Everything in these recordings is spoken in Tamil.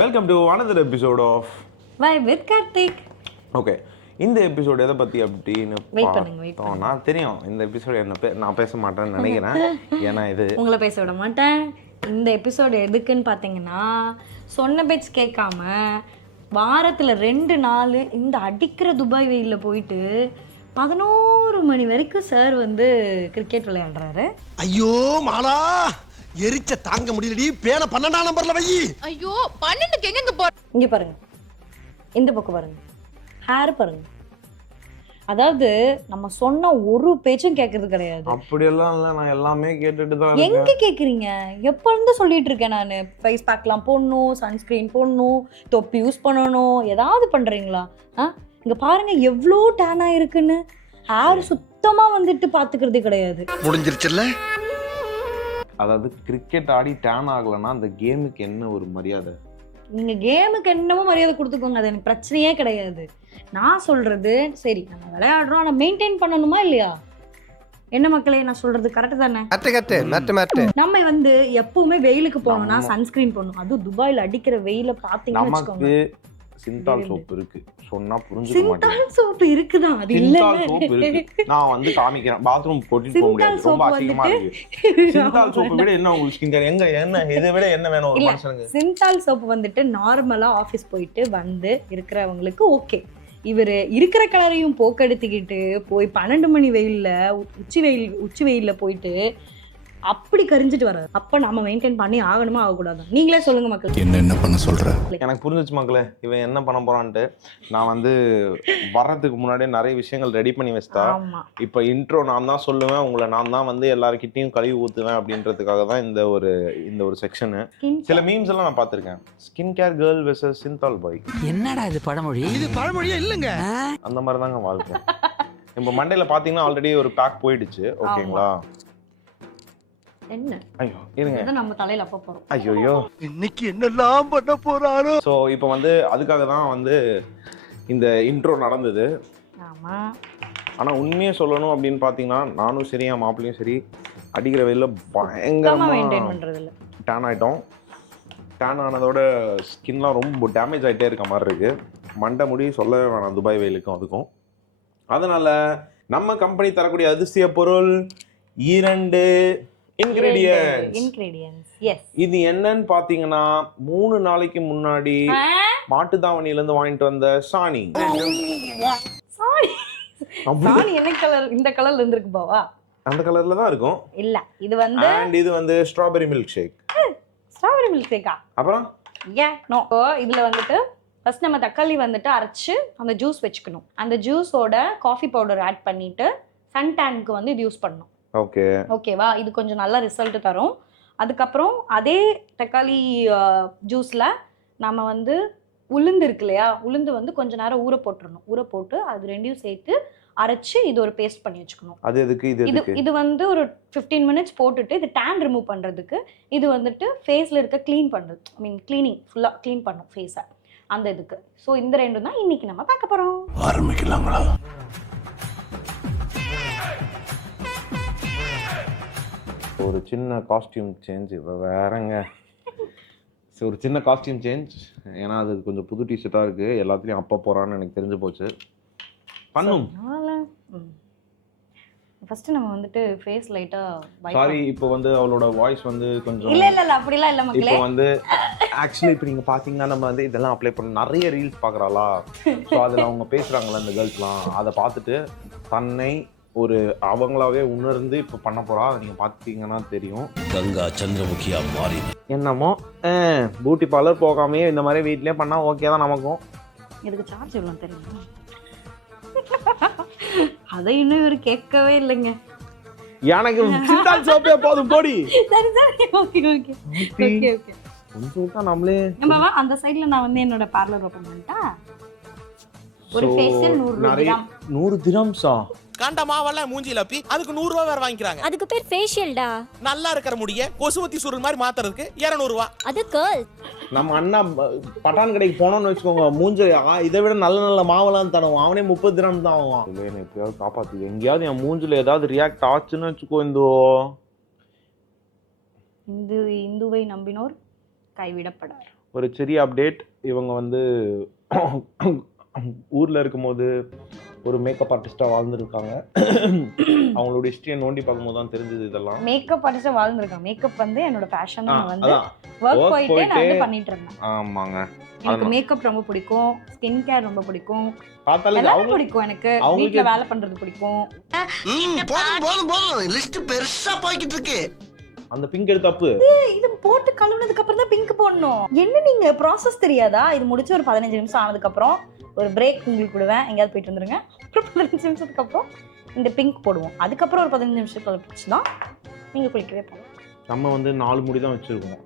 Welcome to another episode of Vibe with Karthik. Okay. இந்த எபிசோடு எதை பற்றி அப்படின்னு பார்த்தோம்னா தெரியும். இந்த எபிசோடு நான் பேச மாட்டேன்னு நினைக்கிறேன். ஏன்னா இது உங்களை பேச விட மாட்டேன். இந்த எபிசோடு எதுக்குன்னு பார்த்தீங்கன்னா, சொன்ன பேச்சு கேட்காம வாரத்தில் 2 நாள் இந்த அடிக்கிற துபாய் வெயிலில் போயிட்டு 11 மணி வரைக்கும் சார் வந்து கிரிக்கெட் விளையாடுறாரு. ஐயோ மாலா, எரிச்ச தாங்க முடியலடி. பேன 12ஆம் நம்பர்ல வை. ஐயோ 12க்கு எங்க போ. இங்க பாருங்க, இந்த பக்கம் பாருங்க, ஹேர் பாருங்க. அதாவது நம்ம சொன்ன ஒரு பேச்சும் கேட்கறது கிடையாது. அப்படியெல்லாம் இல்லை, நான் எல்லாமே கேட்டுட்டு தான். எங்க கேக்குறீங்க? எப்ப இருந்து சொல்லிட்டு இருக்கேன் நான், ஃபேஸ் பேக்லாம் போடணும், சன்ஸ்கிரீன் போடணும், தொப்பி யூஸ் பண்ணணும், ஏதாவது பண்றீங்களா? இங்க பாருங்க எவ்வளோ டேன் ஆயிருக்குன்னு. ஹேர் சுத்தமா வந்துட்டு பாத்துக்கிறதே கிடையாது. முடிஞ்சிருச்சுல்ல. அதாவது கிரிக்கெட் ஆடி டேன் ஆகலைன்னா அந்த கேமுக்கு என்ன ஒரு மரியாதை? நீங்க கேமுக்கு என்னமோ மரியாதை கொடுத்துக்கோங்க, அது எனக்கு பிரச்சனையே கிடையாது. நான் சொல்றது சரி, நம்ம விளையாடுறோம், ஆனா மெயின்டைன் பண்ணணுமா இல்லையா? என்ன மக்களே, நான் சொல்றது கரெக்ட் தானே? நம்ம வந்து எப்பவுமே வெயிலுக்கு போனோம்னா சன்ஸ்கிரீன் போடணும். அதுவும் துபாயில அடிக்கிற வெயில பாத்தீங்கன்னா நமக்கு சிந்தால் சோப்பு இருக்கு, சொன்னா புரிஞ்சுக்க மாட்டேன். சிந்தால் சோப்பு இருக்குதான், அது இல்ல. சிந்தால் சோப்பு இருக்கு, நான் வந்து காமிக்கிறேன். பாத்ரூம் போட்டுட்டு போக முடியாது, ரொம்ப அசிங்கமா இருக்கு. சிந்தால் சோப்பு விட என்ன உங்களுக்கு ஸ்கின் கேர் எங்க என்ன இதை விட என்ன வேணும் ஒரு மனுஷனுக்கு? சிந்தால் சோப்பு வந்துட்டு நார்மலா ஆபீஸ் போயிட்டு வந்து இருக்கிறவங்களுக்கு ஓகே. இவர் இருக்கிற கலரையும் போக்கெடுத்துக்கிட்டு போய் 12 மணி வெயில்ல உச்சி வெயில்ல போயிட்டு அப்படி கரிஞ்சிட்டு வர்றாரு. அப்ப நம்ம மெயின்டைன் பண்ணி ஆகணுமா ஆகக்கூடாது? நீங்களே சொல்லுங்க மக்கள். என்ன பண்ண சொல்ற? எனக்கு புரிஞ்சிச்சு மக்களே, இவன் என்ன பண்ண போறான்ட்டு. நான் வந்து வர்றதுக்கு முன்னாடியே நிறைய விஷயங்கள் ரெடி பண்ணி வச்சிட்டா. இப்ப இன்ட்ரோ நான் தான் சொல்லுவேன், உங்களை நான் தான் வந்து எல்லாருக்கிட்டையும் கழுவி ஊத்துவேன் அப்படின்றதுக்காக தான் இந்த ஒரு செக்ஷனு. சில மீம்ஸ் எல்லாம் நான் பார்த்திருக்கேன். Skin care girl versus Cinthol boy. என்னடா இது பழமொழி? இது பழமொழியே இல்லங்க. அந்த மாதிரி தாங்க வாழ்க்கை. இப்போ மண்டேல பாத்தீங்கன்னா ஆல்ரெடி ஒரு பேக் போயிடுச்சு. ஓகேங்களா? என்ன ஐயோ இருங்க, நம்ம தலையில அப்ப போறோம். ஐயோ இன்னைக்கு என்னெல்லாம் பண்ண போறாரோ. ஸோ இப்போ வந்து அதுக்காக தான் வந்து இந்த இன்ட்ரோ நடந்தது. ஆமா, ஆனா உண்மையை சொல்லணும் அப்படின்னு பாத்தீங்கன்னா, நானும் சரி என் மாப்பிள்ளையும் சரி அடிக்கிற வெயில பயங்கரமா மெயின்டைன் பண்றது இல்ல. டேன் ஆயிட்டோம். டேன் ஆனதோட ஸ்கின்லாம் ரொம்ப டேமேஜ் ஆகிட்டே இருக்க மாதிரி இருக்கு. மண்டை முடி சொல்லவே வேணாம் துபாய் வெயிலுக்கும் அதுக்கும். அதனால நம்ம கம்பெனி தரக்கூடிய அதிசய பொருள் 2 இன்கிரீடியன்ட்ஸ். எஸ். இது என்னன்னு பாத்தீங்கன்னா, 3 நாளைக்கு முன்னாடி மாட்டுத்தாவணியில இருந்து வாங்கிட்டு வந்த சாணி. சாணி என்ன கலர்? இந்த கலர்ல இருந்திருக்கு பாவா. அந்த கலர்ல தான் இருக்கும். இல்ல, இது வந்து அண்ட் இது வந்து strawberry milk shake. Strawberry milk ஷேக்கா? அப்புறம் நோ. இதுல வந்துட்டு ஃபர்ஸ்ட் நம்ம தக்காளி வந்துட்டு அரைச்சு அந்த ஜூஸ் வச்சுக்கணும். அந்த ஜூஸோட காஃபி பவுடர் ஆட் பண்ணிட்டு சன் டேனுக்கு வந்து இது யூஸ் பண்ணணும். ஓகேவா? இது கொஞ்சம் நல்ல ரிசல்ட் தரும். அதுக்கப்புறம் அதே தக்காளி ஜூஸில் நம்ம வந்து உளுந்து இருக்கு இல்லையா, உளுந்து வந்து கொஞ்ச நேரம் ஊற போட்டுறணும். ஊற போட்டு அது ரெண்டையும் சேர்த்து அரைச்சு இது ஒரு பேஸ்ட் பண்ணி வச்சுக்கணும். அது எதுக்கு? இது வந்து ஒரு 15 மினிட்ஸ் போட்டுட்டு இது டேன் ரிமூவ் பண்ணுறதுக்கு. இது வந்துட்டு ஃபேஸில் இருக்க க்ளீன் பண்ணுறது, ஐ மீன் க்ளீனிங், ஃபுல்லாக க்ளீன் பண்ணும் ஃபேஸை, அந்த இதுக்கு. ஸோ இந்த 2 தான் இன்னைக்கு நம்ம பார்க்க போகிறோம். ஆரம்பிக்கலாங்களா? ஒரு சின்ன காஸ்டியூம் சேஞ்ச். இப்போ வேறங்க ஒரு சின்ன காஸ்டியூம் சேஞ்ச். ஏன்னா அது கொஞ்சம் புது டிஷர்ட்டாக இருக்குது, எல்லாத்துலேயும் அப்போ போகிறான்னு எனக்கு தெரிஞ்சு போச்சு. பண்ணும். ஃபர்ஸ்ட் நம்ம வந்துட்டு ஃபேஸ் லைட்டா சாரி, இப்போ வந்து அவளோட வாய்ஸ் வந்து கொஞ்சம் இல்ல அப்படிலாம் இல்ல மக்களே. இப்போ வந்து ஆக்சுவலி இப்போ நீங்க பாத்தீங்கன்னா, நம்ம வந்து இதெல்லாம் அப்ளை பண்ண நிறைய ரீல்ஸ் பார்க்குறாளா. ஸோ அதில் அவங்க பேசுறாங்களா இந்த கேர்ள்ஸ்லாம், அதை பார்த்துட்டு தன்னை ஒரு அவங்களாவே உணர்ந்து இப்போ பண்ண போறா. அதை நீங்க பார்த்தீங்கன்னா தெரியும். கங்கா சந்திரமுகியா மாறி என்னமோ பியூட்டி பார்லர் போகாமே இந்த மாதிரி வீட்லயே பண்ணா ஓகே தான் நமக்கும். இதுக்கு சார்ஜ் எவ்வளோ தெரியும்? அதை இன்னும் இவர் கேட்கவே இல்லைங்க. எனக்கு சிந்தால் சோப்பே போதும் போடி. சரி சரி, ஓகே ஓகே ஓகே ஓகே. கொஞ்சம் நம்மளே நம்ம அந்த சைடுல நான் வந்து என்னோட பார்லர் ஓபன் பண்ணிட்டா. ஒரு ஃபேஷியல் 100 திரஹம். 100 திரஹம்ஸா? காண்ட மாவெல்லாம் மூஞ்சில அப்பி அதுக்கு 100 ரூபாய் வேற வாங்கிக்கிறாங்க. அதுக்கு பேர் ஃபேஷியல்டா. நல்லா இருக்கிற முடிய கொசுவத்தி சுருள் மாதிரி மாத்துறதுக்கு 200 ரூபாய். அது கேர்ள். நம்ம அண்ணா பட்டான் கடைக்கு போனோம்னு வச்சுக்கோங்க, மூஞ்ச இதை விட நல்ல நல்ல மாவெல்லாம் தருவான். அவனே 30 திரஹம் தான் ஆகும். என்ன எப்படியாவது காப்பாத்து. எங்கேயாவது என் மூஞ்சில ஏதாவது ரியாக்ட் ஆச்சுன்னு வச்சுக்கோ. இந்துவை நம்பினோர் கைவிடப்படார். ஒரு சிறிய அப்டேட். இவங்க வந்து ஊரில் இருக்கும்போது ஒரு மேக்கப் ஆர்டிஸ்டாக வாழ்ந்துருக்காங்க. அவங்களோட ஹிஸ்ட்ரியை நோண்டி பார்க்கும்போது தான் தெரிஞ்சது இதெல்லாம். மேக்கப் ஆர்டிஸ்டாக வாழ்ந்துருக்காங்க. மேக்கப் வந்து என்னோட பேஷன். நான் வந்து ஒர்க் போயிட்டே நான் வந்து பண்ணிட்டு இருந்தேன். ஆமாங்க. எனக்கு மேக்கப் ரொம்ப பிடிக்கும், ஸ்கின் கேர் ரொம்ப பிடிக்கும், பார்த்தாலே எல்லாமே பிடிக்கும். எனக்கு வீட்ல வேலை பண்றது பிடிக்கும். போதும் லிஸ்ட் பெருசா போய்கிட்டு இருக்கு. அந்த பிங்க் எடுத்து தப்பு. இது போட்டு கழுவுனதுக்கு அப்புறம் தான் பிங்க் போடணும். என்ன நீங்க ப்ராசஸ் தெரியாதா? இது முடிச்சு ஒரு 15 நிமிஷம் ஆனதுக்கு அப்புறம் ஒரு பிரேக் உங்களுக்கு விடுவேன், எங்கேயாவது போயிட்டு வந்துருங்க. அப்புறம் 15 நிமிஷத்துக்கு அப்புறம் இந்த பிங்க் போடுவோம். அதுக்கப்புறம் ஒரு 15 நிமிஷம் கழிச்சு தான் நீங்க குளிக்கவே போகணும். நம்ம வந்து 4 முடி தான் வச்சிருக்கோம்.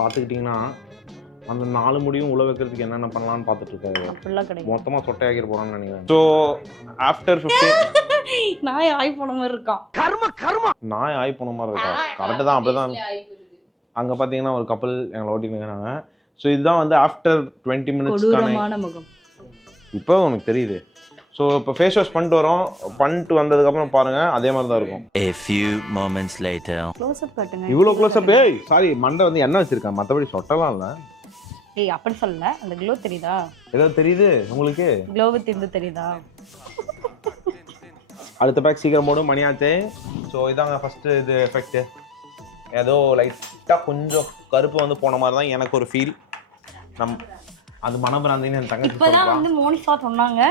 பார்த்துக்கிட்டிங்கன்னா அந்த 4 முடியும் உள்ள வைக்கிறதுக்கு என்னென்ன பண்ணலாம்னு பார்த்துட்டு இருக்காரு. அப்படிலாம் கிடையாது. மொத்தமாக சொட்டையாக்கிற போகிறோம்னு நினைக்கிறேன். ஸோ ஆஃப்டர் 15 நாய் ஆய் போன மாதிரி இருக்கான். நாய் ஆய் போன மாதிரி இருக்கா? கரெக்டு தான், அப்படி தான். அங்கே பார்த்தீங்கன்னா ஒரு கப்பல் எங்களை ஓட்டின்னு இருக்கிறாங்க. ஸோ இதுதான் வந்து ஆஃப்டர் 20 மினிட்ஸ்க்கான முகம். இப்போ உனக்கு தெரியுது. ஸோ இப்போ ஃபேஸ் வாஷ் பண்ணிட்டு வந்ததுக்கப்புறம் பாருங்கள், அதே மாதிரி தான் இருக்கும். A few moments later. Close up காட்டுங்க. இவ்வளோ க்ளோஸ் அப். ஏய் சாரி, மண்டை வந்து எண்ணெய் வச்சிருக்கேன், மற்றபடி சொட்டலாம் இல்லை. ஏய் அப்படி சொல்லல, அந்த க்ளோ தெரியுதா? ஏதோ தெரியுது உங்களுக்கு? க்ளோ வித் இந்த தெரியுதா? அடுத்த பேக் சீக்கிரம் போடும், மணியாச்சே. ஸோ இதாங்க ஃபஸ்ட்டு இது எஃபெக்ட். ஏதோ லைட்டாக கொஞ்சம் கருப்பு வந்து போன மாதிரி தான் எனக்கு ஒரு ஃபீல். அது மனபிராந்தின்னு என் தங்கச்சி இப்போதான் வந்து மோனிஷா சொன்னாங்க,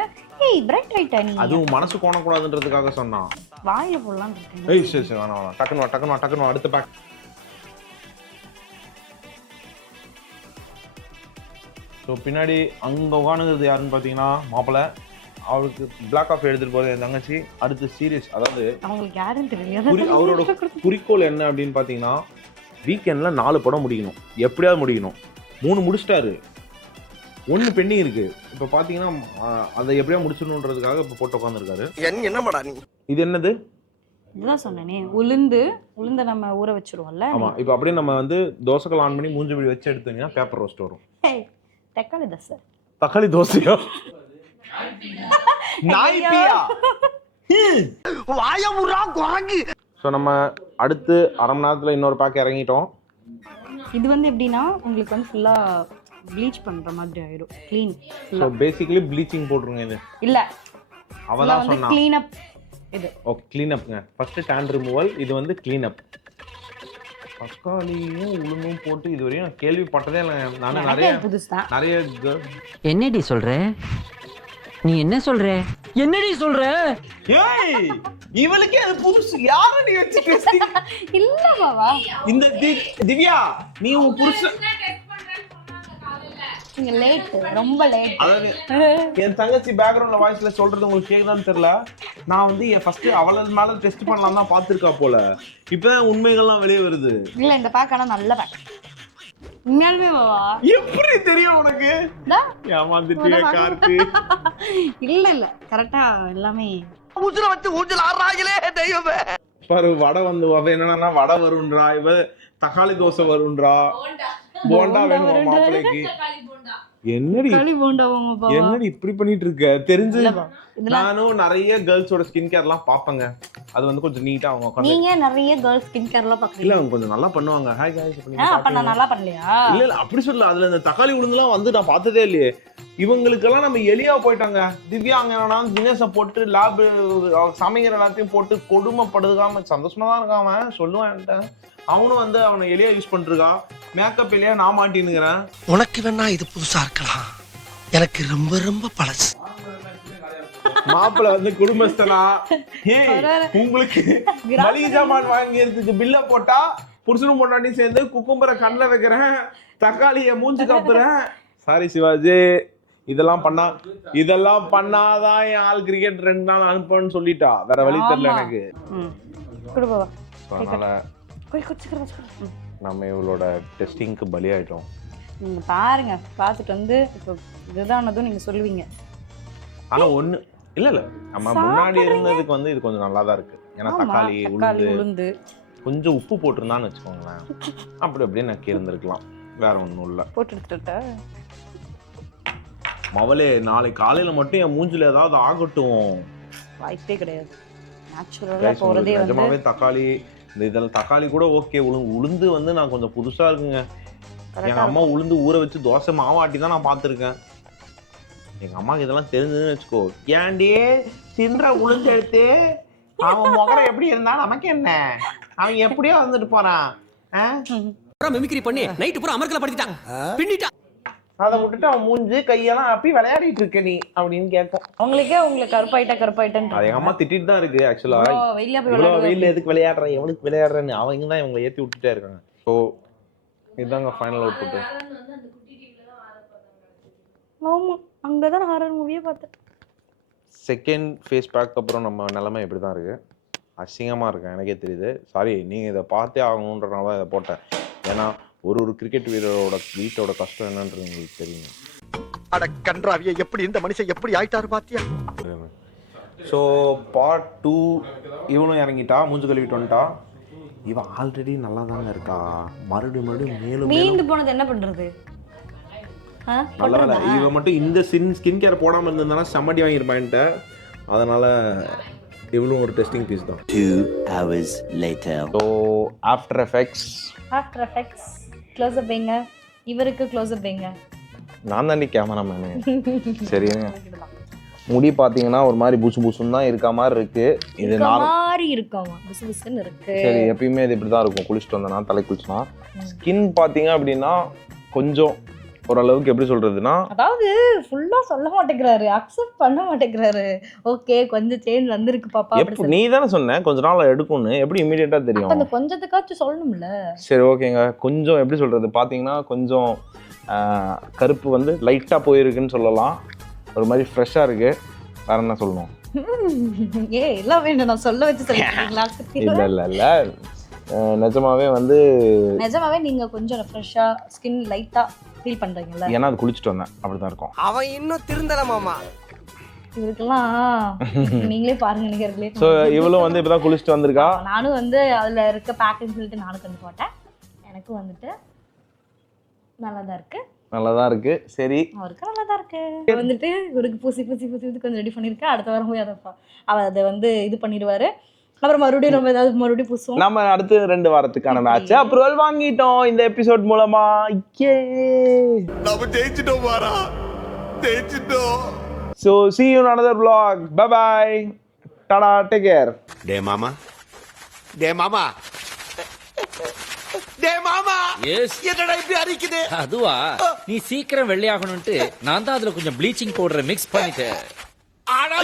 ஏய் பிரைட் ஆயிட்டா நீ. அதுவும் மனசு கோணக்கூடாதுன்றதுக்காக சொன்னான். வாயில போடலாம் இருக்கேன். ஏய் சரி சரி வேணாம், டக்குனு அடுத்த பேக். ஸோ பின்னாடி அங்கே உட்காந்துக்கிறது யாருன்னு பார்த்தீங்கன்னா மாப்பிள்ளை. அவருக்கு பிளாக் ஆஃப் எடுத்துட்டு போகிறது என் தங்கச்சி. அடுத்து சீரியஸ், அதாவது அவங்களுக்கு யாரும் தெரியல. அவரோட குறிக்கோள் என்ன அப்படின்னு பார்த்தீங்கன்னா வீக்கெண்டில் 4 படம் முடிக்கணும், எப்படியாவது முடிக்கணும். 3 முடிச்சிட்டாரு, 1 பெண்டிங் இருக்கு. இப்போ பார்த்தீங்கன்னா அதை எப்படியா முடிச்சிடணுன்றதுக்காக இப்போ போட்டு உட்காந்துருக்காரு. என்னமாடா நீ? இது என்னது? இதுதான் சொன்னேனே, உளுந்த நம்ம ஊற வச்சிருவோம்ல. ஆமாம், இப்போ அப்படியே நம்ம வந்து தோசைகள் ஆன் பண்ணி மூஞ்சி பிடி வச்சு எடுத்தீங்கன்னா பேப்பர் ரோஸ்ட் வரும். தக்காளி தோசை. தக்காளி தோசையா? நாய்பியா? வாயமுறா குரங்கு. ஸோ நம்ம அடுத்து அரை மணி நேரத்தில் இன்னொரு பேக் இறங்கிட்டோம். இது வந்து எப்படின்னா உங்களுக்கு வந்து ஃபுல்லாக ப்ளீச் பண்ணுற மாதிரி ஆயிடும். க்ளீன். ஸோ பேசிக்கலி ப்ளீச்சிங் போட்டுருங்க. இது இல்லை, அவள் தான் சொன்னா க்ளீன் அப். இது ஓ க்ளீன் அப்ங்க. ஃபஸ்ட்டு டேன் ரிமூவல், இது வந்து க்ளீன் அப். தக்காளியும் உளுந்தும் போட்டு இதுவரையும் நான் கேள்விப்பட்டதே இல்லை. நானும் நிறைய என்னடி சொல்ற? நீ என்ன சொல்ற? என்னடி சொல்ற? ஏய் இவளுக்கே அது புதுசு. யாரை நீ வச்சு பேசுறீங்க? இல்ல பாவா, இந்த திவ்யா நீ உன் புருஷன் நீங்க லேட், ரொம்ப லேட். அதாவது என் தங்கச்சி பேக்ரவுண்ட்ல வாய்ஸ்ல சொல்றது உங்களுக்கு கேக்குதான்னு தெரியல. நான் வந்து என் ஃபர்ஸ்ட் அவள மேல டெஸ்ட் பண்ணலாம் தான் பாத்துருக்கா போல. இப்பதான் உண்மைகள்லாம் வெளியே வருது. இல்ல இந்த பேக் ஆனா நல்ல பேக். உண்மையாலுமே பாவா. எப்படி தெரியும் உனக்கு? ஏமாந்துட்டியே கார்த்தி. இல்ல கரெக்டா எல்லாமே ஊஞ்சல வச்சு ஊஞ்சல் ஆடுறாங்களே தெய்வமே. பாரு வடை வந்து என்னன்னா வடை வரும்ன்றா, இவ தக்காளி தோசை வரும்ன்றா, போண்டா வேணுமா மாப்பிள்ளைக்கு. என்னடி இப்படி பண்ணிட்டு இருக்க? தெரிஞ்சு நானும் நிறைய கேர்ள்ஸோட ஸ்கின் கேர்லாம் பாப்பேங்க. அது வந்து கொஞ்சம் நீட்டா அவங்க உட்கார்ந்து. நீங்க நிறைய கேர்ள்ஸ் ஸ்கின் கேர்லாம் பாக்குறீங்க. இல்ல அவங்க கொஞ்சம் நல்லா பண்ணுவாங்க. ஹாய் गाइस பண்ணி. அப்ப நான் நல்லா பண்ணலையா? இல்ல அப்படி சொல்லல. அதுல இந்த தக்காளி உளுந்துலாம் வந்து நான் பார்த்ததே இல்லையே. இவங்களுக்கெல்லாம் நம்ம எலியா போயிட்டாங்க. திவ்யா அங்க என்னன்னா தினேஷை போட்டு லேப் சமைக்கிற எல்லாத்தையும் போட்டு கொடுமைப்படுதுக்காம சந்தோஷமா தான் இருக்காம சொல்லுவேன். அவனும் வந்து அவனை எலியா யூஸ் பண்ணிருக்கா. மேக்கப் எலியா நான் மாட்டினுக்கிறேன். உனக்கு வேணா இது புதுசா இருக்கலாம், எனக்கு ரொம்ப ரொம்ப பழசு. மாப்பிள்ள வந்து குடும்பஸ்தனா உங்களுக்கு மளிகை சாமான் வாங்கிறதுக்கு பில்ல போட்டா புருஷனும் பொண்டாட்டி சேர்ந்து குக்கும்பரை கண்ணில் வைக்கிறேன், தக்காளிய மூஞ்சி காப்புறேன். சாரி சிவாஜி, இதெல்லாம் பண்ணாதான் என் ஆள் கிரிக்கெட் 2 நாள் அனுப்புன்னு சொல்லிட்டா. வேற வழி தெரியல எனக்கு. அதனால நம்ம இவளோட டெஸ்டிங்க்கு பலியாயிட்டோம். நீங்க பாருங்க, பார்த்துட்டு வந்து இப்போ இதுதானதும் நீங்க சொல்லுவீங்க. ஆனா ஒண்ணு இல்ல நம்ம முன்னாடி இருந்ததுக்கு வந்து இது கொஞ்சம் நல்லா தான் இருக்கு. ஏன்னா தக்காளி உளுந்து கொஞ்சம் உப்பு போட்டிருந்தான்னு வச்சுக்கோங்களேன், அப்படி அப்படியே நக்கி இருந்திருக்கலாம். வேற ஒன்றும் இல்லை. போட்டு எடுத்துட்ட மவளே, நாளைக்கு காலையில மட்டும் என் மூஞ்சில ஏதாவது ஆகட்டும். வாய்ப்பே கிடையாது. நேச்சுரலா போறதே வந்து நிஜமாவே தக்காளி இந்த இதெல்லாம் தக்காளி கூட ஓகே. உளுந்து வந்து நான் கொஞ்சம் புதுசா இருக்குங்க. எங்க அம்மா உளுந்து ஊற வச்சு தோசை மாவாட்டி தான் நான் பார்த்துருக்கேன். எங்க அம்மாக்கு இதெல்லாம் தெரிஞ்சதுன்னு வச்சுக்கோ, ஏன்டி தின்ற உளுந்து எடுத்து அவன் முகரம் எப்படி இருந்தா நமக்கு என்ன, அவன் எப்படியோ வந்துட்டு போறான், மிமிக்ரி பண்ணி நைட்டு பூரா அமர்க்கல படுத்திட்டான் பின்னிட்டான், அதை விட்டுட்டு அவன் மூஞ்சி கையெல்லாம் அப்படி விளையாடிட்டு இருக்க நீ அப்படின்னு கேட்கும். உங்களுக்கே உங்களுக்கு கருப்பாயிட்டேன்னு அது எங்க அம்மா திட்டிட்டு தான் இருக்கு ஆக்சுவலா. வெயில போய் இவ்வளோ வெயில எதுக்கு விளையாடுற, எவனுக்கு விளையாடுறேன்னு அவங்க தான் இவங்களை ஏற்றி விட்டுட்டே இருக்காங்க. ஸோ இதுதாங்க ஃபைனல் அவுட் புட்டு. ஆமா, அங்கதான் ஹாரர் மூவியே பார்த்தேன். செகண்ட் ஃபேஸ் பேக் அப்புறம் நம்ம நிலைமை இப்படி தான் இருக்கு. அசிங்கமாக இருக்கேன், எனக்கே தெரியுது. சாரி, நீங்கள் இதை பார்த்தே ஆகணுன்றனால தான் இதை போட்டேன். ஏன்னா ஒரு கிரிக்கெட் வீரரோட வீட்டோட கஷ்டம் என்னன்றது உங்களுக்கு தெரியும். அட கன்றாவிய, எப்படி இந்த மனுஷன் எப்படி ஆயிட்டாரு பாத்தியா? ஸோ பார்ட் 2 இவனும் இறங்கிட்டா, மூஞ்சு கழுவிட்டு வந்துட்டா. இவன் ஆல்ரெடி நல்லா தாங்க இருக்கா, மறுபடியும் மேலும் மீந்து போனது என்ன பண்றது? நல்ல வேலை இவன் மட்டும் இந்த ஸ்கின் கேர் போடாமல் இருந்திருந்தானா செம்மடி வாங்கியிருப்பான்ட்ட. அதனால இவ்வளோ ஒரு டெஸ்டிங் பீஸ் தான். 2 hours later. So after effects close-up வைங்க, இவருக்கு க்ளோஸ்அப் வைங்க. நான் தாண்டி கேமராமேனு. சரிங்க, முடி பார்த்தீங்கன்னா ஒரு மாதிரி புசு புசுன்னு தான் இருக்க மாதிரி இருக்கு. இது மாதிரி இருக்கும், புசு புசுன்னு இருக்கு. சரி, எப்பயுமே இது இப்படி தான் இருக்கும். குளிச்சுட்டு வந்தேன்னா, தலை குளிச்சுனா ஸ்கின் பார்த்தீங்க அப்படின்னா கொஞ்சம் ஓரளவுக்கு எப்படி சொல்றதுன்னா, அதாவது ஃபுல்லா சொல்ல மாட்டேங்கிறாரு, அக்செப்ட் பண்ண மாட்டேங்கிறாரு. ஓகே, கொஞ்சம் சேஞ்ச் வந்திருக்கு பாப்பா. எப்படி நீ தானே சொன்ன கொஞ்ச நாள் எடுக்கும்னு, எப்படி இமீடியட்டா தெரியும்? அந்த கொஞ்சத்துக்காச்சும் சொல்லணும்ல. சரி ஓகேங்க, கொஞ்சம் எப்படி சொல்றது பார்த்தீங்கன்னா கொஞ்சம் கருப்பு வந்து லைட்டா போயிருக்குன்னு சொல்லலாம். ஒரு மாதிரி ஃப்ரெஷ்ஷா இருக்கு. வேற என்ன சொல்லணும்? எல்லாம் வேணும் நான் சொல்ல வச்சு சொல்லிட்டீங்களா? இல்ல நிஜமாவே வந்து நிஜமாவே நீங்க கொஞ்சம் ஃப்ரெஷ்ஷா ஸ்கின் லைட்டா ஃபீல் பண்றீங்கல்ல? ஏன்னா அது குளிச்சுட்டு வந்தேன், அப்படிதான் இருக்கும். அவன் இன்னும் திருந்தல மாமா. இதுக்கெல்லாம் நீங்களே பாருங்க நிகர்களே. ஸோ இவளும் வந்து இப்பதான் குளிச்சுட்டு வந்திருக்கா. நானும் வந்து அதுல இருக்க பேக்குன்னு சொல்லிட்டு நானும் கொண்டு போட்டேன். எனக்கும் வந்துட்டு நல்லாதான் இருக்கு. நல்லாதான் இருக்கு. சரி, அவருக்கு நல்லாதான் இருக்கு. வந்துட்டு இவருக்கு பூசி கொஞ்சம் ரெடி பண்ணிருக்கேன். அடுத்த வாரம் போய் அதை வந்து இது பண்ணிடுவாரு. அப்புறம் மறுபடியும் நம்ம ஏதாவது மறுபடியும் பூசுவோம். நம்ம அடுத்து 2 வாரத்துக்கான மேட்ச் அப்ரூவல் வாங்கிட்டோம் இந்த எபிசோட் மூலமா. நாம ஜெயிச்சிட்டோம் மாறா, ஜெயிச்சிட்டோம். So see you in another vlog. Bye bye. Tada, take care. டே மாமா, டே மாமா, டே மாமா. எஸ், என்னடா இப்படி அரிக்குது? அதுவா, நீ சீக்கிரம் வெள்ளையாகணும்ட்டு நான் தான் அதுல கொஞ்சம் ப்ளீச்சிங் பவுடரை மிக்ஸ் பண்ணிட்டேன். ஆனா